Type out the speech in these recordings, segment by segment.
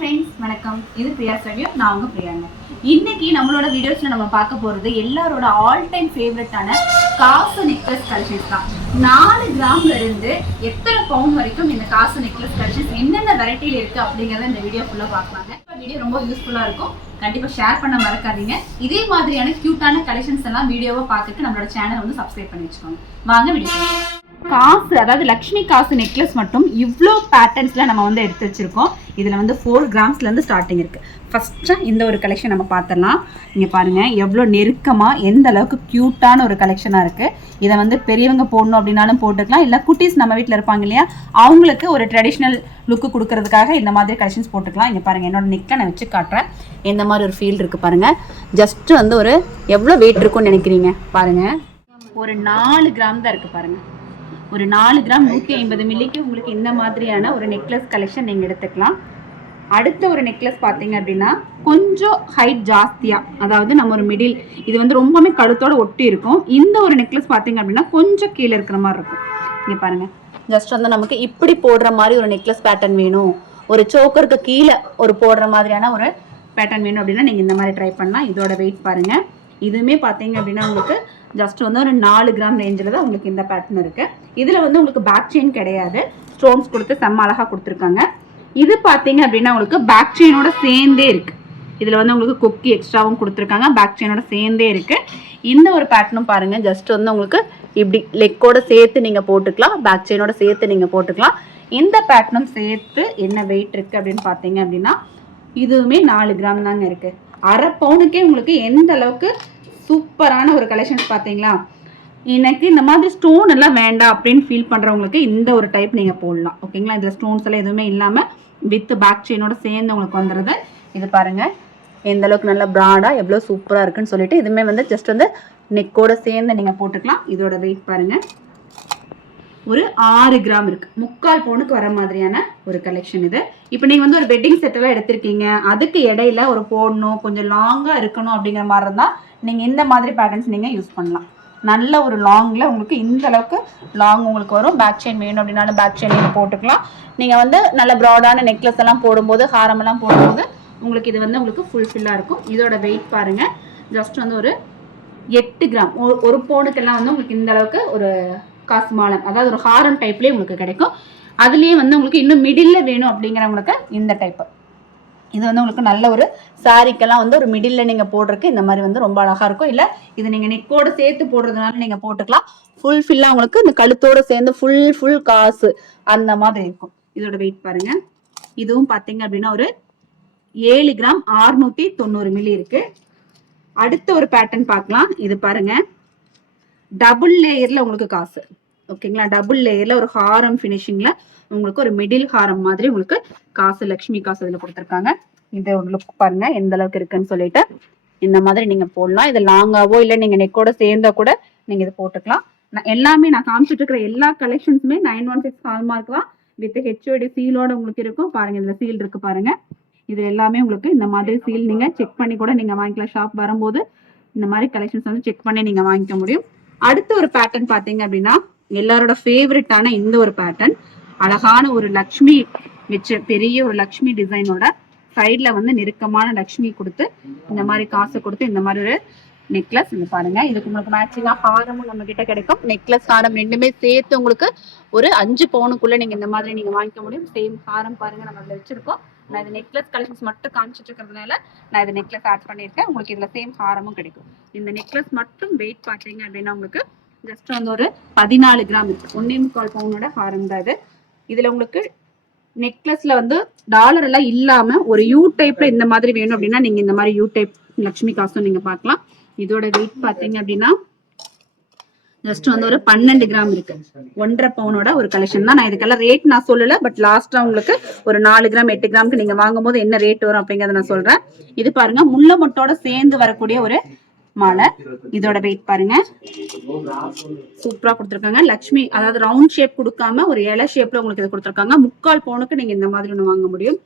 Friends வணக்கம். இது Priya studio நான் உங்கள் பிரியாங்க இன்னைக்கு நம்மளோட வீடியோஸ்ல நம்ம பார்க்க போறது எல்லாரோட ஆல் டைம் ஃபேவரட்டான காசு நெக்லஸ் கலெக்ஷன்ஸ் தான். நாலு கிராம்ல இருந்து எத்தனை பவுன் வரைக்கும் இந்த காசு நெக்லஸ் கலெக்ஷன்ஸ் என்னென்ன வெரைட்டில இருக்கு அப்படிங்கறத இந்த வீடியோ ஃபுல்லா பார்க்கலாங்க. வீடியோ ரொம்ப யூஸ்ஃபுல்லா இருக்கும். கண்டிப்பா ஷேர் பண்ண மறக்காதீங்க. இதே மாதிரியான க்யூட்டான கலெக்ஷன்ஸ் எல்லாம் வீடியோவை பார்த்துட்டு நம்மளோட சேனல் வந்து சப்ஸ்கிரைப் பண்ணி வச்சுக்கோங்க. வாங்க வீடியோ காசு அதாவது லக்ஷ்மி காசு நெக்லஸ் மட்டும் இவ்வளோ பேட்டர்ன்ஸில் நம்ம வந்து எடுத்து வச்சுருக்கோம். இதில் வந்து ஃபோர் கிராம்ஸ்லேருந்து ஸ்டார்டிங் இருக்குது ஃபஸ்ட்டு இந்த ஒரு கலெக்ஷன் நம்ம பார்த்துடலாம் நீங்கள் பாருங்கள் எவ்வளோ நெருக்கமாக எந்த அளவுக்கு க்யூட்டான ஒரு கலெக்ஷனாக இருக்குது இதை வந்து பெரியவங்க போடணும் அப்படின்னாலும் போட்டுக்கலாம். இல்லை குட்டீஸ் நம்ம வீட்டில் இருப்பாங்க இல்லையா அவங்களுக்கு ஒரு ட்ரெடிஷ்னல் லுக்கு கொடுக்கறதுக்காக இந்த மாதிரி கலெக்ஷன்ஸ் போட்டுக்கலாம். இங்கே பாருங்க என்னோட நெக்கை நான் வச்சு காட்டுறேன். எந்த மாதிரி ஒரு ஃபீல் இருக்குது பாருங்க. ஜஸ்ட் வந்து ஒரு எவ்வளோ வெயிட் இருக்கும்னு நினைக்கிறீங்க? பாருங்கள் ஒரு நாலு கிராம் தான் இருக்குது பாருங்கள் ஒரு நாலு கிராம் நூற்றி ஐம்பது மில்லிக்கு உங்களுக்கு இந்த மாதிரியான ஒரு நெக்லஸ் கலெக்ஷன் நீங்கள் எடுத்துக்கலாம். அடுத்த ஒரு நெக்லஸ் பார்த்தீங்க அப்படின்னா கொஞ்சம் ஹைட் ஜாஸ்தியாக அதாவது நம்ம ஒரு மிடில் இது வந்து ரொம்பவுமே கழுத்தோட ஒட்டி இருக்கும். இந்த ஒரு நெக்லஸ் பார்த்தீங்க அப்படின்னா கொஞ்சம் கீழே இருக்கிற மாதிரி இருக்கும். இங்கே பாருங்கள் ஜஸ்ட் வந்து நமக்கு இப்படி போடுற மாதிரி ஒரு நெக்லஸ் பேட்டர்ன் வேணும். ஒரு சோக்கருக்கு கீழே ஒரு போடுற மாதிரியான ஒரு பேட்டர்ன் வேணும் அப்படின்னா நீங்கள் இந்த மாதிரி ட்ரை பண்ணலாம். இதோட வெயிட் பாருங்கள் இதுவுமே பார்த்தீங்க அப்படின்னா உங்களுக்கு ஜஸ்ட் வந்து ஒரு நாலு கிராம் ரேஞ்சில் தான் உங்களுக்கு இந்த பேட்டர்ன் இருக்குது இதில் வந்து உங்களுக்கு பேக் செயின் கிடையாது. ஸ்டோன்ஸ் கொடுத்து செம்ம அழகாக கொடுத்துருக்காங்க. இது பார்த்தீங்க அப்படின்னா உங்களுக்கு பேக் செயினோட சேர்ந்தே இருக்குது இதில் வந்து உங்களுக்கு கொக்கி எக்ஸ்ட்ராவும் கொடுத்துருக்காங்க. பேக் செயினோட சேர்ந்தே இருக்குது இந்த ஒரு பேட்டர்னும் பாருங்கள் ஜஸ்ட் வந்து உங்களுக்கு இப்படி லெக்கோட சேர்த்து நீங்கள் போட்டுக்கலாம். பேக் செயினோட சேர்த்து நீங்கள் போட்டுக்கலாம். இந்த பேட்டர்னும் சேர்த்து என்ன வெயிட் இருக்குது அப்படின்னு பார்த்தீங்க அப்படின்னா இதுவுமே நாலு கிராம் தாங்க இருக்குது அரை பவுனுக்கே உங்களுக்கு எந்த அளவுக்கு சூப்பரான ஒரு கலெக்ஷன்ஸ் பார்த்தீங்களா? எனக்கு இந்த மாதிரி ஸ்டோன் எல்லாம் வேண்டாம் அப்படின்னு ஃபீல் பண்ணுறவங்களுக்கு இந்த ஒரு டைப் நீங்கள் போடலாம். ஓகேங்களா இதில் ஸ்டோன்ஸ் எல்லாம் எதுவுமே இல்லாமல் வித் பேக் செயினோட சேர்ந்து உங்களுக்கு வந்துடுது இது பாருங்க. எந்த அளவுக்கு நல்லா ப்ராடாக எவ்வளோ சூப்பராக இருக்குன்னு சொல்லிட்டு இதுவுமே வந்து ஜஸ்ட் வந்து நெக்கோட சேர்ந்து நீங்கள் போட்டுக்கலாம். இதோட வெயிட் பாருங்கள் ஒரு ஆறு கிராம் இருக்கு. முக்கால் பவுனுக்கு வர மாதிரியான ஒரு கலெக்ஷன் இது. இப்போ நீங்க வந்து ஒரு வெட்டிங் செட் எல்லாம் எடுத்திருக்கீங்க. அதுக்கு இடையில ஒரு போடணும் கொஞ்சம் லாங்கா இருக்கணும் அப்படிங்கிற மாதிரி இருந்தா நீங்க இந்த மாதிரி பேட்டர்ன்ஸ் நீங்க யூஸ் பண்ணலாம். நல்ல ஒரு லாங்கில் உங்களுக்கு இந்த அளவுக்கு லாங் உங்களுக்கு வரும். பேக் செயின் வேணும் அப்படின்னாலும் பேக் செயின் நீங்கள் போட்டுக்கலாம். நீங்கள் வந்து நல்ல ப்ராடான நெக்லஸ் எல்லாம் போடும்போது ஹாரம் எல்லாம் போடும்போது உங்களுக்கு இது வந்து உங்களுக்கு ஃபுல்ஃபில்லாக இருக்கும். இதோட வெயிட் பாருங்கள் ஜஸ்ட் வந்து ஒரு எட்டு கிராம். ஒரு- ஒரு பவுனுக்கெல்லாம் வந்து உங்களுக்கு இந்த அளவுக்கு ஒரு காசு மாலம் அதாவது ஒரு ஹாரம் டைப்லேயே உங்களுக்கு கிடைக்கும். அதுலேயே வந்து உங்களுக்கு இன்னும் மிடில்ல வேணும் அப்படிங்கிறவங்களுக்கு இந்த டைப்பு இது வந்து உங்களுக்கு நல்ல ஒரு சாரிக்கெல்லாம் வந்து ஒரு மிடில்ல நீங்கள் போடுறதுக்கு இந்த மாதிரி வந்து ரொம்ப அழகாக இருக்கும். இல்லை இது நீங்கள் நெக்கோட சேர்த்து போடுறதுனால நீங்கள் போட்டுக்கலாம். ஃபுல் ஃபில்லாக உங்களுக்கு இந்த கழுத்தோடு சேர்ந்து ஃபுல் ஃபுல் காசு அந்த மாதிரி இருக்கும். இதோட வெயிட் பாருங்க. இதுவும் பார்த்தீங்க அப்படின்னா ஒரு ஏழு கிராம் 690 தொண்ணூறு மில்லி இருக்கு. அடுத்த ஒரு பேட்டர்ன் பார்க்கலாம். இது பாருங்க. டபுள் லேயர்ல உங்களுக்கு காசு. ஓகேங்களா டபுள் லேயர்ல ஒரு ஹாரம் ஃபினிஷிங்ல உங்களுக்கு ஒரு மிடில் ஹாரம் மாதிரி உங்களுக்கு காசு லக்ஷ்மி காசு இதுல கொடுத்துருக்காங்க. இது உங்களுக்கு பாருங்க. எந்த அளவுக்கு இருக்குன்னு சொல்லிட்டு. இந்த மாதிரி நீங்க போடலாம். இது லாங்காவோ இல்ல நீங்க நெக்கோட சேர்ந்தா கூட நீங்க இது போட்டுக்கலாம். நான் எல்லாமே நான் காமிச்சிட்டு இருக்கிற எல்லா கலெக்ஷன்ஸுமே நைன் ஒன் சிக்ஸ் ஹால்மார்க் தான். வித் ஹெச்ஓடி சீலோட உங்களுக்கு இருக்கும். பாருங்க இதுல சீல் இருக்கு பாருங்க. இது எல்லாமே உங்களுக்கு இந்த மாதிரி சீல் நீங்க செக் பண்ணி கூட நீங்க வாங்கிக்கலாம். ஷாப் வரும்போது இந்த மாதிரி கலெக்ஷன்ஸ் வந்து செக் பண்ணி நீங்க வாங்கிக்க முடியும். அடுத்த ஒரு பேட்டர்ன் பாத்தீங்க அப்படின்னா எல்லாரோட ஃபேவரட்டான இந்த ஒரு பேட்டர்ன் அழகான ஒரு லக்ஷ்மி வச்ச பெரிய ஒரு லக்ஷ்மி டிசைனோட சைட்ல வந்து நெருக்கமான லக்ஷ்மி கொடுத்து இந்த மாதிரி காசு கொடுத்து இந்த மாதிரி ஒரு நெக்லஸ் இங்க பாருங்க. இதுக்கு உங்களுக்கு மேட்சிங்கா ஹாரமும் நம்ம கிட்ட கிடைக்கும். நெக்லஸ் ஹாரம் ரெண்டுமே சேர்த்து உங்களுக்கு ஒரு அஞ்சு பவுனுக்குள்ள நீங்க இந்த மாதிரி நீங்க வாங்கிக்க முடியும். சேம் ஹாரம் பாருங்க நம்ம அதுல வச்சிருக்கோம். நான் இது நெக்லஸ் கலெக்ஷன்ஸ் மட்டும் காமிச்சிட்டு இருக்கிறதுனால நான் இது நெக்லஸ் ஆட் பண்ணியிருக்கேன். உங்களுக்கு இதில் சேம் ஹாரமும் கிடைக்கும். இந்த நெக்லஸ் மட்டும் வெயிட் பார்த்தீங்க அப்படின்னா உங்களுக்கு ஜஸ்ட் வந்து ஒரு பதினாலு கிராம் இருக்கு. ஒன்னே முக்கால் பவுனோட ஹாரம் தான் இது. இதில் உங்களுக்கு நெக்லஸ்ல வந்து டாலர் எல்லாம் இல்லாம ஒரு யூ டைப்ல இந்த மாதிரி வேணும் அப்படின்னா நீங்க இந்த மாதிரி யூ டைப் லக்ஷ்மி காசும் நீங்க பார்க்கலாம். இதோட வெயிட் பார்த்தீங்க அப்படின்னா ஜஸ்ட் வந்து ஒரு பன்னெண்டு கிராம் இருக்கு. ஒன்றரை பவுனோட ஒரு கலெக்ஷன் தான். நான் இதுக்கெல்லாம் ரேட் நான் சொல்லல பட் லாஸ்டா உங்களுக்கு ஒரு நாலு கிராம் எட்டு கிராம்க்கு நீங்க வாங்கும்போது என்ன ரேட் வரும் அப்படிங்கறத நான் சொல்றேன். இது பாருங்க முள்ள மொட்டோட சேர்ந்து வரக்கூடிய ஒரு மாலை. இதோட ரேட் பாருங்க. சூப்பரா கொடுத்துருக்காங்க. லக்ஷ்மி அதாவது ரவுண்ட் ஷேப் கொடுக்காம ஒரு இலை ஷேப்ல உங்களுக்கு இது கொடுத்துருக்காங்க. முக்கால் பவுனுக்கு நீங்க இந்த மாதிரி ஒன்று வாங்க முடியும்.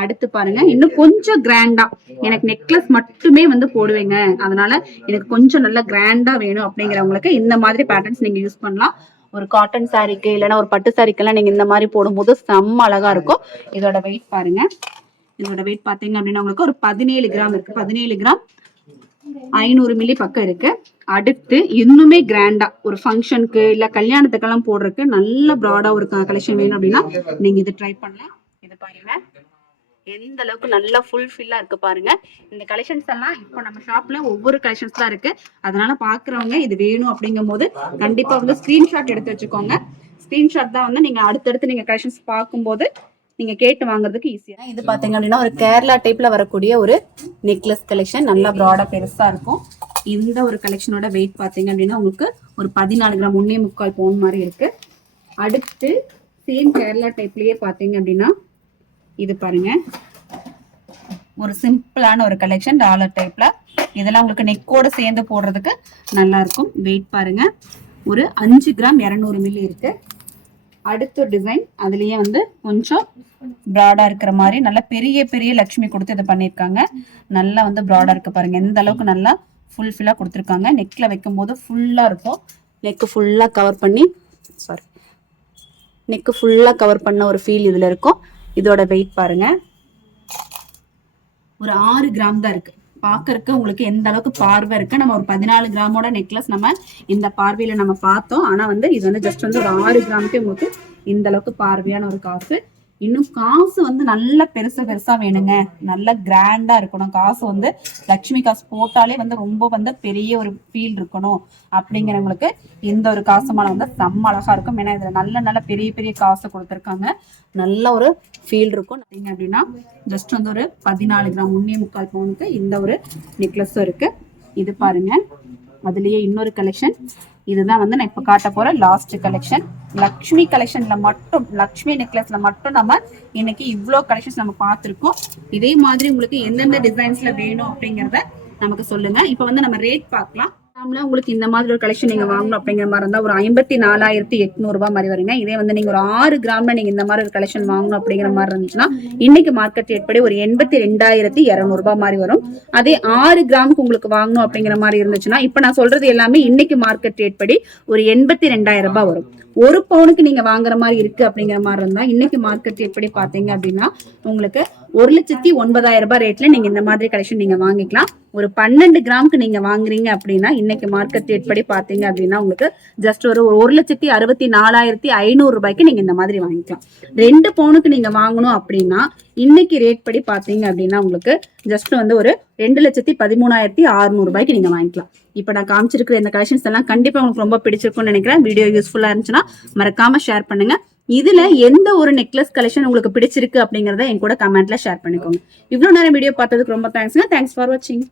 அடுத்து பாருங்க. இன்னும் கொஞ்சம் கிராண்டா எனக்கு நெக்லஸ் மட்டுமே வந்து போடுவேங்க. அதனால எனக்கு கொஞ்சம் நல்லா கிராண்டா வேணும் அப்படிங்கிறவங்களுக்கு இந்த மாதிரி பேட்டர்ன்ஸ் நீங்க யூஸ் பண்ணலாம். ஒரு காட்டன் சாரிக்கு இல்லைன்னா ஒரு பட்டு சாரிக்கெல்லாம் நீங்க இந்த மாதிரி போடும்போது செம்ம அழகா இருக்கும். இதோட வெயிட் பாருங்க. இதோட வெயிட் பாத்தீங்க அப்படின்னா உங்களுக்கு ஒரு பதினேழு கிராம் இருக்கு. பதினேழு கிராம் ஐநூறு மில்லி பக்கம் இருக்கு. அடுத்து இன்னுமே கிராண்டா ஒரு ஃபங்க்ஷனுக்கு இல்ல கல்யாணத்துக்கெல்லாம் போடுறதுக்கு நல்ல ப்ராடா ஒரு கலெக்ஷன் வேணும் அப்படின்னா நீங்க இது ட்ரை பண்ணலாம். இது பாருங்க. எந்த அளவுக்கு நல்லா ஃபுல் ஃபில்லா இருக்கு பாருங்க. இந்த கலெக்ஷன்ஸ் எல்லாம் இப்போ நம்ம ஷாப்ல ஒவ்வொரு கலெக்ஷன்ஸ் தான் இருக்கு. அதனால பாக்குறவங்க இது வேணும் அப்படிங்கும் போது கண்டிப்பா வந்து ஸ்கிரீன்ஷாட் எடுத்து வச்சுக்கோங்க. ஸ்கிரீன்ஷாட் தான் வந்து நீங்க அடுத்தடுத்து நீங்க கலெக்ஷன்ஸ் பார்க்கும்போது நீங்க கேட்டு வாங்குறதுக்கு ஈஸியா இது பாத்தீங்க அப்படின்னா ஒரு கேரளா டைப்ல வரக்கூடிய ஒரு நெக்லஸ் கலெக்ஷன் நல்லா ப்ராடா பெருசா இருக்கும். இந்த ஒரு கலெக்ஷனோட வெயிட் பாத்தீங்க அப்படின்னா உங்களுக்கு ஒரு பதினாலு கிராம் ஒன்னே முக்கால் பவுன் மாதிரி இருக்கு. அடுத்து சேம் கேரளா டைப்லயே பாத்தீங்க அப்படின்னா இது பாருங்க. ஒரு சிம்பிளான ஒரு கலெக்ஷன் டாலர் டைப்ல இதெல்லாம் உங்களுக்கு நெக்கோட சேர்ந்து போடுறதுக்கு நல்லா இருக்கும் வெயிட் பாருங்க. ஒரு அஞ்சு கிராம் இரநூறு மில்லி இருக்கு. அடுத்த டிசைன் அதுலயே வந்து கொஞ்சம் ப்ராடா இருக்கிற மாதிரி நல்ல பெரிய பெரிய லக்ஷ்மி கொடுத்து இதை பண்ணியிருக்காங்க. நல்லா வந்து ப்ராடா இருக்கு பாருங்க. எந்த அளவுக்கு நல்லா ஃபுல் ஃபில்லா கொடுத்துருக்காங்க. நெக்ல வைக்கும் போது ஃபுல்லா இருக்கும். நெக்கு ஃபுல்லா கவர் பண்ணி சாரி நெக்கு ஃபுல்லா கவர் பண்ண ஒரு ஃபீல் இதுல இருக்கும். இதோட வெயிட் பாருங்க. ஒரு ஆறு கிராம் தான் இருக்கு. பார்க்கறதுக்கு உங்களுக்கு எந்த அளவுக்கு பார்வை இருக்கு. நம்ம ஒரு பதினாலு கிராமோட நெக்லஸ் நம்ம இந்த பார்வையில நம்ம பார்த்தோம். ஆனா வந்து இது வந்து ஜஸ்ட் வந்து ஒரு ஆறு கிராமுக்கு உங்களுக்கு இந்த அளவுக்கு பார்வையான ஒரு காசு இன்னும் காசு வந்து நல்ல பெருசு பெருசா வேணுங்க. நல்ல கிராண்டா இருக்கணும். காசு வந்து லட்சுமி காசு போட்டாலே வந்து ரொம்ப வந்து பெரிய ஒரு ஃபீல் இருக்கணும். அப்படிங்கிறவங்களுக்கு இந்த ஒரு காசு மாலை வந்து செம்ம அழகா இருக்கும். ஏன்னா இதுல நல்ல நல்ல பெரிய பெரிய காசு கொடுத்துருக்காங்க. நல்ல ஒரு ஃபீல் இருக்கும். பார்த்தீங்க அப்படின்னா ஜஸ்ட் வந்து ஒரு பதினாலு கிராம் முன்னே முக்கால் பவுனுக்கு இந்த ஒரு நெக்லஸும் இருக்கு. இது பாருங்க. அதுலயே இன்னொரு கலெக்ஷன் இதுதான் வந்து நான் இப்ப காட்ட போற லாஸ்ட் கலெக்ஷன் லக்ஷ்மி கலெக்ஷன்ல மட்டும் லக்ஷ்மி நெக்லஸ்ல மட்டும் நம்ம இன்னைக்கு இவ்வளோ கலெக்ஷன்ஸ் நம்ம பார்த்திருக்கோம். இதே மாதிரி உங்களுக்கு எந்தெந்த டிசைன்ஸ்ல வேணும் அப்படிங்கறத நமக்கு சொல்லுங்க. இப்போ வந்து நம்ம ரேட் பார்க்கலாம். கிராம்ல உங்களுக்கு இந்த மாதிரி ஒரு கலெக்ஷன் நீங்க வாங்கணும் அப்படிங்கிற மாதிரி இருந்தா ஒரு ஐம்பத்தி நாலாயிரத்தி எட்நூறு ரூபாய் மாதிரி வருங்க. இதே வந்து நீங்க ஒரு ஆறு கிராம்ல நீங்க இந்த மாதிரி ஒரு கலெக்ஷன் வாங்கணும் அப்படிங்கிற மாதிரி இருந்துச்சுன்னா இன்னைக்கு மார்க்கெட் ரேட் படி ஒரு எண்பத்தி ரெண்டாயிரத்தி இருநூறு ரூபாய் மாதிரி வரும். அதே ஆறு கிராமுக்கு உங்களுக்கு வாங்கணும் அப்படிங்கிற மாதிரி இருந்துச்சுன்னா இப்ப நான் சொல்றது எல்லாமே இன்னைக்கு மார்க்கெட் ரேட் படி ஒரு எண்பத்தி ரெண்டாயிரம் ரூபாய் வரும். ஒரு பவுனுக்கு நீங்க வாங்குற மாதிரி இருக்கு அப்படிங்கிற மாதிரி இருந்தா இன்னைக்கு மார்க்கெட் எப்படி பாத்தீங்க அப்படின்னா உங்களுக்கு ஒரு லட்சத்தி ஒன்பதாயிரம் ரூபாய் ரேட்ல நீங்க இந்த மாதிரி கலெக்ஷன் நீங்க வாங்கிக்கலாம். ஒரு பன்னெண்டு கிராமுக்கு நீங்க வாங்குறீங்க அப்படின்னா இன்னைக்கு மார்க்கெட் ரேட் படி பாத்தீங்க அப்படின்னா உங்களுக்கு ஜஸ்ட் ஒரு ஒரு லட்சத்தி அறுபத்தி நாலாயிரத்தி ஐநூறு ரூபாய்க்கு நீங்க இந்த மாதிரி வாங்கிக்கலாம். ரெண்டு பவுனுக்கு நீங்க வாங்கணும் அப்படின்னா இன்னைக்கு ரேட் படி பாத்தீங்க அப்படின்னா உங்களுக்கு ஜஸ்ட் வந்து ஒரு ரெண்டு லட்சத்தி பதிமூணாயிரத்தி அறுநூறு ரூபாய்க்கு நீங்க வாங்கிக்கலாம். இப்போ நான் காமிச்சிருக்கிற இந்த கலெக்ஷன்ஸ் எல்லாம் கண்டிப்பா உங்களுக்கு ரொம்ப பிடிச்சிருக்கும்னு நினைக்கிறேன். வீடியோ யூஸ்ஃபுல்லா இருந்துச்சுன்னா மறக்காம ஷேர் பண்ணுங்க. இதுல எந்த ஒரு நெக்லஸ் கலெக்ஷன் உங்களுக்கு பிடிச்சிருக்கு அப்படிங்கறத என் கூட கமெண்ட்ல ஷேர் பண்ணிக்கோங்க. இவ்வளவு நேரம் வீடியோ பார்த்ததுக்கு ரொம்ப தேங்க்ஸ்ங்க தேங்க்ஸ் ஃபார் வாட்சிங்